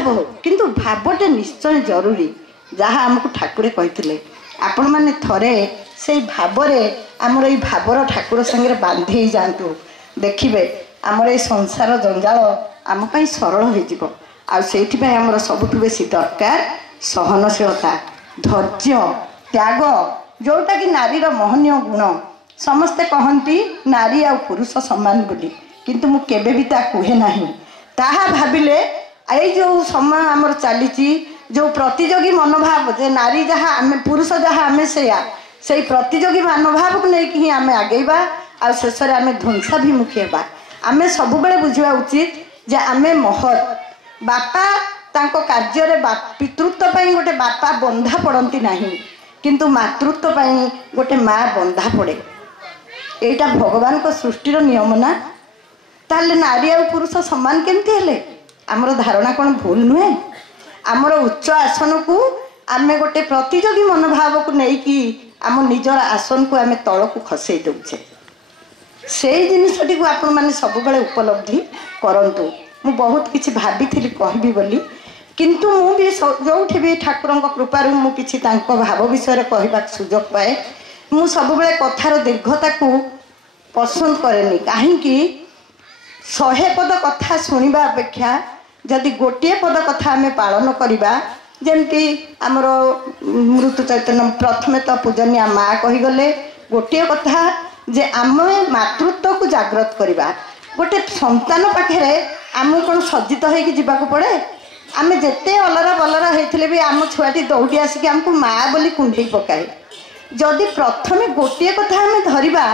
भाव किंतु भावटे निश्चय जरूरी जहाँ आमको ठाकुर कहते आपण मैंने थरे से भावरे आमर ये भावर ठाकुर संगे बांधे जातु देखिए आमर ये संसार जंजाल आम सरल होमर सबुठ बेसी दरकार सहनशीलता धैर्य त्याग जोटा कि नारीर महनीय गुण समस्ते कहती नारी आ पुरुष सामान बोली किंतु मु केबे भी ता कहे नाही ताहा भाबिले आई जो समय आमर चली जो प्रतियोगी मनोभाव जे नारी जहाँ आम पुरुष जहाँ आम से प्रतियोगी मनोभाव को लेकिन ही आम आगेबा आ शेष में आम ध्वंसाभिमुखी होगा आम सब बुझा उचित जे आम महत बापा तांको कार्य पितृत्व पर गोटे बापा बंधा पड़ती नहीं किंतु मातृत्व पर गोटे माँ बंधा पड़े यहाँ भगवान को सृष्टिर नियम ना ताले नारी और पुरुष समान केमती हेले आमर धारणा कौन भूल नुहे आमर उच्च आसन को आम गोटे प्रतियोगी मनोभाव को लेकिन आम निजर आसन को आम तल को खसई दौचे से जिनटी को आपण मैंने सब उपलब्धि करंतु मु बहुत किसी भाभी कहबी बोली किंतु मु भी जो भी ठाकुर कृपारू मुझे भाव विषय कहवा सुजोग पाए मु सब कथार दीर्घता को पसंद करेनी कहीं 100 पद कथा शुणा अपेक्षा जदि गोटे पद कथा आम पालन करवा जमती आमर मृत्यु चैतन्य प्रथमे तो पूजनिया माँ कहीगले गोटे कथा जे आम मातृत्व को जागृत करवा गोटे संतान पाखे आम कौन सज्जित होगा पड़े आम जिते अलरा बलरा होते भी आम छुआटी दौड़ी आसिक आमको माँ बोली कुंडे पकाए जदि प्रथमे गोटे कथा आम धरवा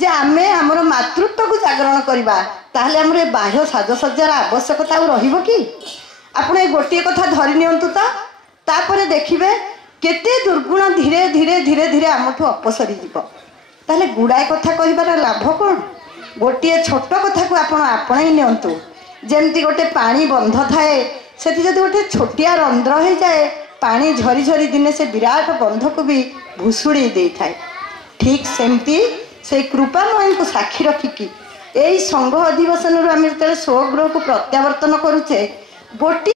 जे आम आमर मातृत्व को जागरण करवा ताहले आमर बाह्य साजसज्जार आवश्यकता रहिबो कि आपण ए गोटे कथा धरि नियंतु तापर देखिबे केते दुर्गुण धीरे धीरे धीरे धीरे आमठू अपसरी जीव ताहले गुड़ाए कथा कहबार लाभ कौन गोटे छोट कथा को आपण आपणाई नियंतु जेमती गोटे पानी बंध थाए से जब गोटे छोटिया रंध्र हो जाए पानी झरी झरी दिने से विराट बंध को भी भुशुड़ी दे थाए ठीक सेमती से कृपामय को साक्षी रखिकी यही संघ अधिवेशन आम जो स्वगृह को प्रत्यावर्तन करुचे गोटे